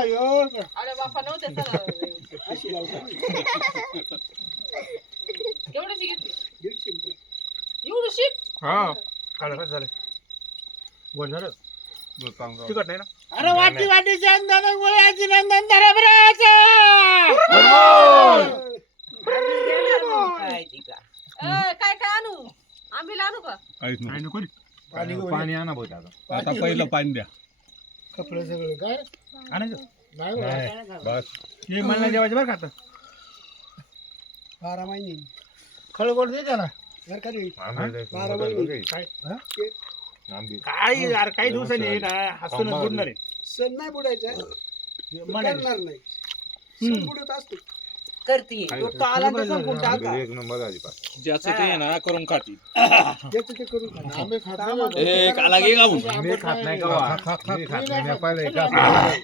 अरे बापा नव्हते केवढ्याची घेतली 150 रुपये. एवढीशी हा काढा झालं गोड झालं तिखट नाही ना अरे वाटी वाटी चंदन गोळ्याची नंदन धरबराचा काय काय आणू आंबील आणू का काय नको पाणी आणा भाऊ आता आता पहिलं पाणी द्या कपडे सगळे काय आणायचं नाही बस हे मला जेवायचं बरं का आता 12 महिने खळगोड दे त्याला बरं का रे? काय यार काही दिवसांनी ना हसून बुडणार आहे सण नाही बुडायचा म्हणे. करणार नाही सण बुडत असतो करती तो आला तर संपून टाका एक नंबर आली पास ज्याचं ते ना करून खाती ज्याचं ते करून खा. आंबे खातो ए काला गे गाऊन मी खात नाही का मी खात नाही मी पाहिलं एका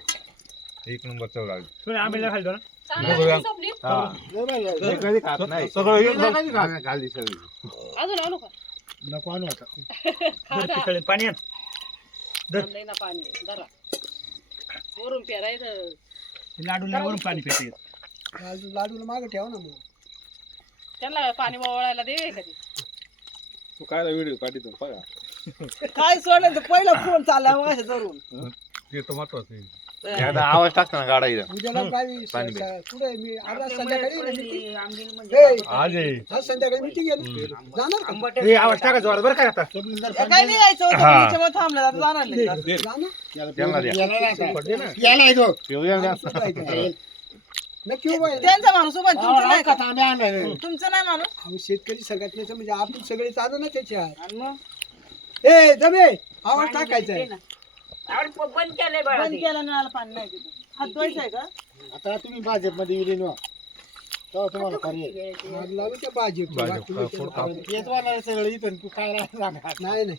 एक नंबर चव लागली तुम्ही आंबेला खालतो ना मी कधी खात नाही सगळं खाल्ली सगळी अजून आणू का नको आणू आता बरं, तिकडे पाणी आण आणलंय ना पाणी जरा वरून पेरायचं लाडूला वरून पाणी पेटे लाडूला मागे ठेवा ना मग त्यांना पाणी वळायला दे कधी तू काय व्हिडिओ काढतो बघा काय सोडलं पहिला फोन चालला माझ्या धरून ते तर महत्वाचं आहे आवाज टाकता ना गाडा इथं उद्याला काय पाणी कुठे मी आज संध्याकाळी आहे ना meeting. आज आहे आज संध्याकाळी मीटिंग आहे ना जाणार का? हे आवाज टाका जोरात बरं काय आता काय निघायचं होतं थांबलं आता जाणार नाही जा ना. त्यांना द्या यायला येतो. पिवळ्या द्या. नक्की उभा आहे. त्यांचा माणूस उभा आहे, तुमचं नाही का? तांबे आणलाय. तुमचं नाही माणूस अहो, शेतकरी संघटनेचं म्हणजे आपण सगळे चालू ना त्याच्यात आणि मग ए जमे आवाज टाकायचा आहे. बंद केलंय बंद केलं नळाला पाणी नाही तिथं. हात धुवायचा आहे का आता तुम्ही भाजपमध्ये विलीन व्हा तेव्हा तुम्हाला पर्याय माग लावू त्या भाजप सगळं इथून तू काय नाही नाही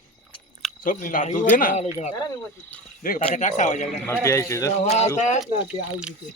स्वप्नील लाडू दे ना जरा मी वरती. दे का? टाक आवाज यायला. मग प्यायची आता ना ते आवडीचे.